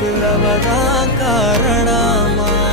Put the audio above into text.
பிளவதான் காரணமா?